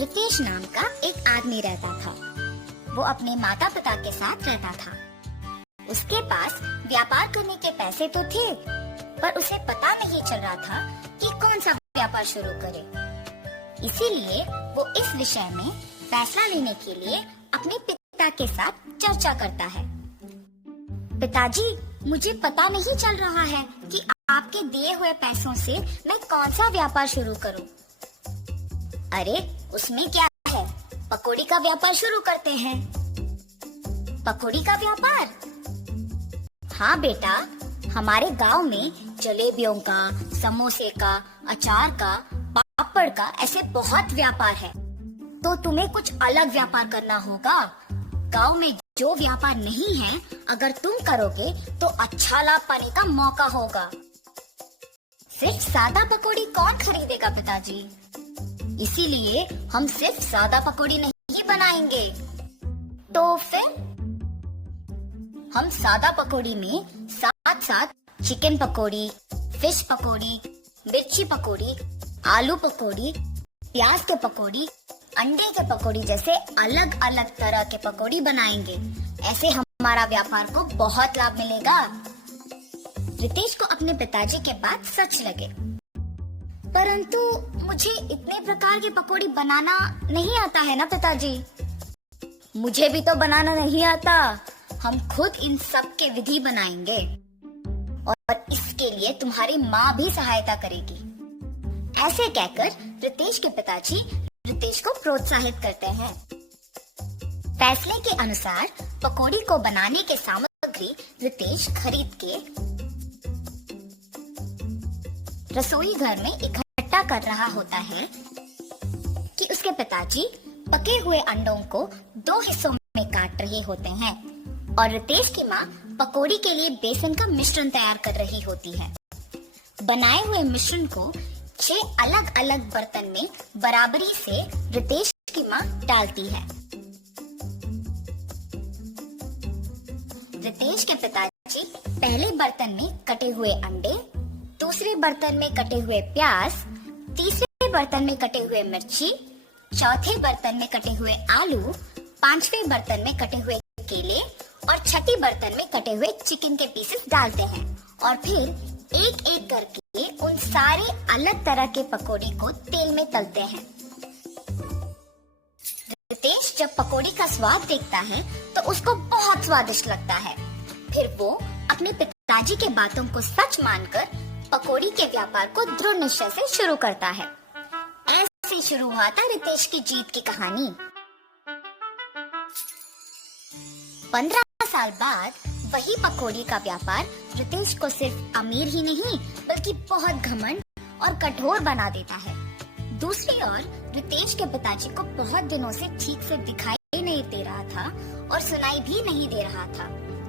रितेश नाम का एक आदमी रहता था। वो अपने माता पिता के साथ रहता था। उसके पास व्यापार करने के पैसे तो थे, पर उसे पता नहीं चल रहा था कि कौन सा व्यापार शुरू करे। इसीलिए वो इस विषय में फैसला लेने के लिए अपने पिता के साथ चर्चा करता है। पिताजी, मुझे पता नहीं चल रहा है कि आपके दिए हुए पैसों से मैं कौन सा व्यापार शुरू करूं। अरे, उसमें क्या है, पकौड़ी का व्यापार शुरू करते हैं। पकौड़ी का व्यापार? हाँ बेटा, हमारे गांव में जलेबियों का, समोसे का, अचार का, पापड़ का ऐसे बहुत व्यापार है। तो तुम्हें कुछ अलग व्यापार करना होगा। गांव में जो व्यापार नहीं है, अगर तुम करोगे तो अच्छा लाभ पाने का मौका होगा। सिर्फ सादा पकौड़ी कौन खरीदेगा पिताजी? इसीलिए हम सिर्फ सादा पकौड़ी नहीं बनाएंगे। तो फिर हम सादा पकौड़ी में साथ साथ चिकन पकौड़ी, फिश पकौड़ी, मिर्ची पकौड़ी, आलू पकौड़ी, प्याज के पकौड़ी, अंडे के पकौड़ी जैसे अलग अलग तरह के पकौड़ी बनाएंगे। ऐसे हमारा व्यापार को बहुत लाभ मिलेगा। रितेश को अपने पिताजी के बात सच लगे, परंतु मुझे इतने प्रकार के पकौड़ी बनाना नहीं आता है ना पिताजी। मुझे भी तो बनाना नहीं आता। हम खुद इन सब के विधि बनाएंगे और इसके लिए तुम्हारी माँ भी सहायता करेगी। ऐसे कहकर रितेश के पिताजी रितेश को प्रोत्साहित करते हैं। फैसले के अनुसार पकौड़ी को बनाने के सामग्री रितेश खरीद के रसोई घर में इकट्ठा कर रहा होता है कि उसके पिताजी पके हुए अंडों को 2 हिस्सों में काट रहे होते हैं और रितेश की माँ पकौड़ी के लिए बेसन का मिश्रण तैयार कर रही होती है। बनाए हुए मिश्रण को 6 अलग अलग बर्तन में बराबरी से रितेश की माँ डालती है। रितेश के पिताजी पहले बर्तन में कटे हुए अंडे, दूसरे बर्तन में कटे हुए प्याज, तीसरे बर्तन में कटे हुए मिर्ची, चौथे बर्तन में कटे हुए आलू, 5वें बर्तन में कटे हुए केले और छठी बर्तन में कटे हुए चिकन के पीसेस डालते हैं और फिर एक एक करके उन सारे अलग तरह के पकौड़ी को तेल में तलते हैं। रितेश जब पकौड़ी का स्वाद देखता है तो उसको बहुत स्वादिष्ट लगता है। फिर वो अपने पिताजी के बातों को सच मानकर पकौड़ी के व्यापार को दृढ़ निश्चय से शुरू करता है। ऐसे शुरू हुआ था रितेश की जीत की कहानी। 15 साल बाद वही पकौड़ी का व्यापार रितेश को सिर्फ अमीर ही नहीं बल्कि बहुत घमंड और कठोर बना देता है। दूसरी ओर रितेश के पिताजी को बहुत दिनों से ठीक से दिखाई नहीं दे रहा था और सुनाई भी नहीं दे रहा था।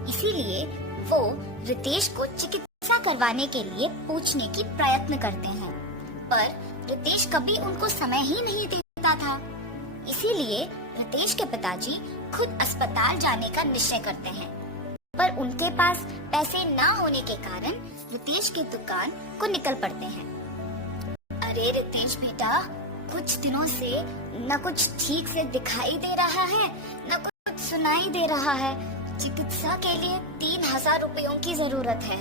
इसीलिए वो रितेश को चिकित्सा करवाने के लिए पूछने की प्रयत्न करते हैं, पर रितेश कभी उनको समय ही नहीं देता था। इसीलिए रितेश के पिताजी खुद अस्पताल जाने का निश्चय करते हैं, पर उनके पास पैसे ना होने के कारण रितेश की दुकान को निकल पड़ते हैं। अरे रितेश बेटा, कुछ दिनों से न कुछ ठीक से दिखाई दे रहा है, न कुछ सुनाई दे रहा है। चिकित्सा के लिए 3000 रुपयों की जरूरत है।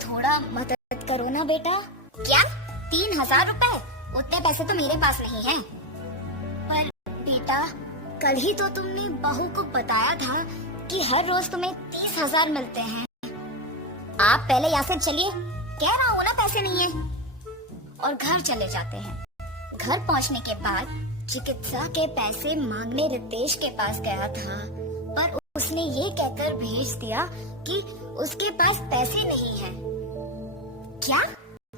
थोड़ा मदद करो ना बेटा। क्या 3000 रुपए? उतने पैसे तो मेरे पास नहीं है। पर बेटा, कल ही तो तुमने बहू को बताया था कि हर रोज तुम्हें 30,000 मिलते हैं। आप पहले यहाँ से चलिए, कह रहा हूँ ना पैसे नहीं है। और घर चले जाते हैं। घर पहुँचने के बाद चिकित्सा के पैसे मांगने रितेश के पास गया था, पर उसने ये कहकर भेज दिया कि उसके पास पैसे नहीं है। क्या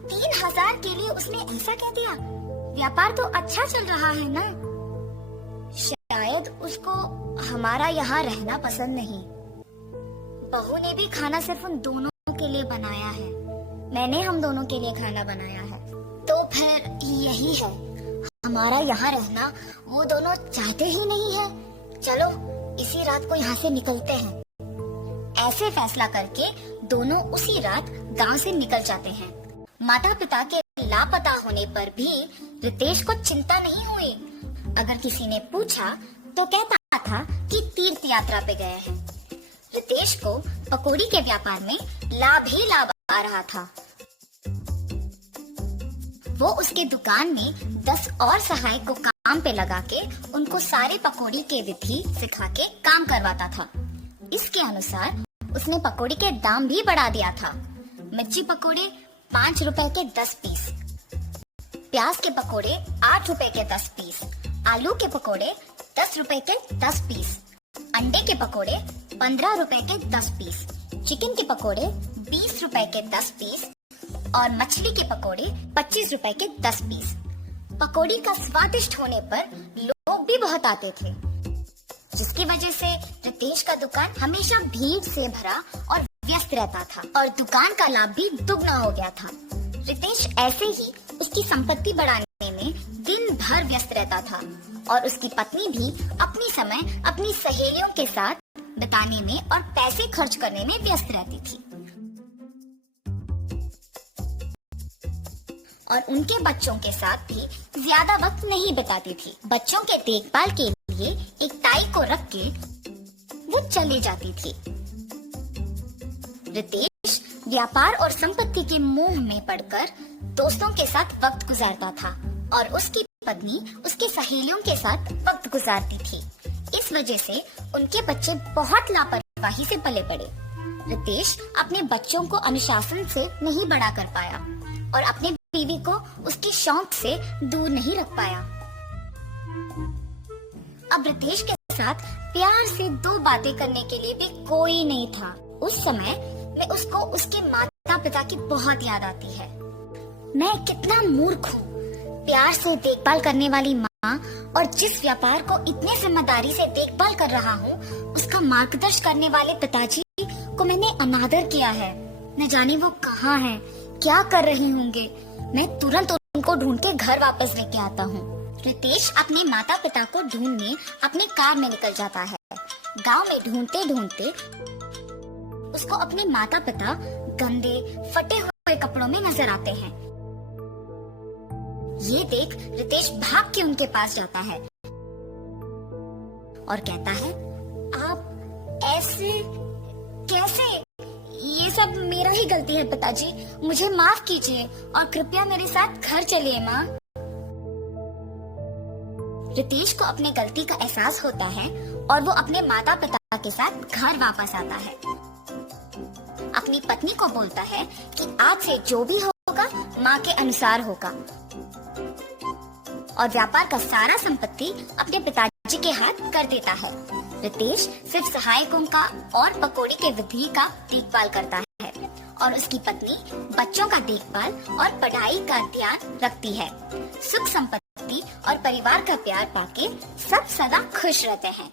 3000 के लिए उसने ऐसा कह दिया? व्यापार तो अच्छा चल रहा है ना। शायद उसको हमारा यहाँ रहना पसंद नहीं। बहू ने भी खाना सिर्फ उन दोनों के लिए बनाया है। मैंने हम दोनों के लिए खाना बनाया है। तो फिर यही है, हमारा यहाँ रहना वो दोनों चाहते ही नहीं है। चलो इसी रात को यहाँ से निकलते हैं। ऐसे फैसला करके दोनों उसी रात गांव से निकल जाते हैं। माता पिता के लापता होने पर भी रितेश को चिंता नहीं हुई। अगर किसी ने पूछा तो कहता था कि तीर्थ यात्रा पे गए हैं। रितेश को पकौड़ी के व्यापार में लाभ ही लाभ आ रहा था। वो उसके दुकान में 10 और सहायक को काम पे लगा के उनको सारे पकौड़ी के विधि सिखा के काम करवाता था। इसके अनुसार उसने पकौड़ी के दाम भी बढ़ा दिया था। मिर्ची पकौड़े 5 रुपए के 10 पीस, प्याज के पकोड़े 8 रुपए के 10 पीस, आलू के पकोड़े 10 रुपए के 10 पीस, अंडे के पकोड़े 15 रुपए के 10 पीस, चिकन के पकोड़े 20 रुपए के 10 पीस और मछली के पकोड़े 25 रुपए के 10 पीस। पकौड़ी का स्वादिष्ट होने पर लोग भी बहुत आते थे, जिसकी वजह से रितेश का दुकान हमेशा भीड़ से भरा और व्यस्त रहता था और दुकान का लाभ भी दुगना हो गया था। रितेश ऐसे ही उसकी संपत्ति बढ़ाने में दिन भर व्यस्त रहता था और उसकी पत्नी भी अपनी समय अपनी सहेलियों के साथ बिताने में और पैसे खर्च करने में व्यस्त रहती थी और उनके बच्चों के साथ भी ज्यादा वक्त नहीं बिताती थी। बच्चों के देखभाल के लिए एक ताई को रख के वो चली जाती थी। रितेश व्यापार और संपत्ति के मोह में पड़कर दोस्तों के साथ वक्त गुजारता था और उसकी पत्नी उसके सहेलियों के साथ वक्त गुजारती थी। इस वजह से उनके बच्चे बहुत लापरवाही से पले बड़े। रितेश अपने बच्चों को अनुशासन से नहीं बड़ा कर पाया और अपने बीवी को उसके शौक से दूर नहीं रख पाया। अब रितेश के साथ प्यार से 2 बातें करने के लिए भी कोई नहीं था। उस समय में उसको उसके माता पिता की बहुत याद आती है। मैं कितना मूर्ख हूँ, प्यार से देखभाल करने वाली माँ और जिस व्यापार को इतने जिम्मेदारी से देखभाल कर रहा हूँ उसका मार्गदर्शन करने वाले पिताजी को मैंने अनादर किया है। न जाने वो कहाँ हैं, क्या कर रहे होंगे। मैं तुरंत उनको ढूंढ के घर वापस लेके आता हूँ। रितेश अपने माता पिता को ढूंढने अपने कार में निकल जाता है। गांव में ढूंढते ढूंढते उसको अपने माता पिता गंदे फटे हुए कपड़ों में नजर आते हैं। ये देख रितेश भाग के उनके पास जाता है और कहता है, आप ऐसे कैसे? ये सब मेरा ही गलती है पिताजी, मुझे माफ कीजिए और कृपया मेरे साथ घर चलिए माँ। रितेश को अपने गलती का एहसास होता है और वो अपने माता पिता के साथ घर वापस आता है। अपनी पत्नी को बोलता है कि आज से जो भी होगा माँ के अनुसार होगा और व्यापार का सारा संपत्ति अपने पिताजी के हाथ कर देता है। रितेश सिर्फ सहायकों का और पकौड़ी के विधि का देखभाल करता है और उसकी पत्नी बच्चों का देखभाल और पढ़ाई का ध्यान रखती है। सुख संपत्ति और परिवार का प्यार पाके सब सदा खुश रहते हैं।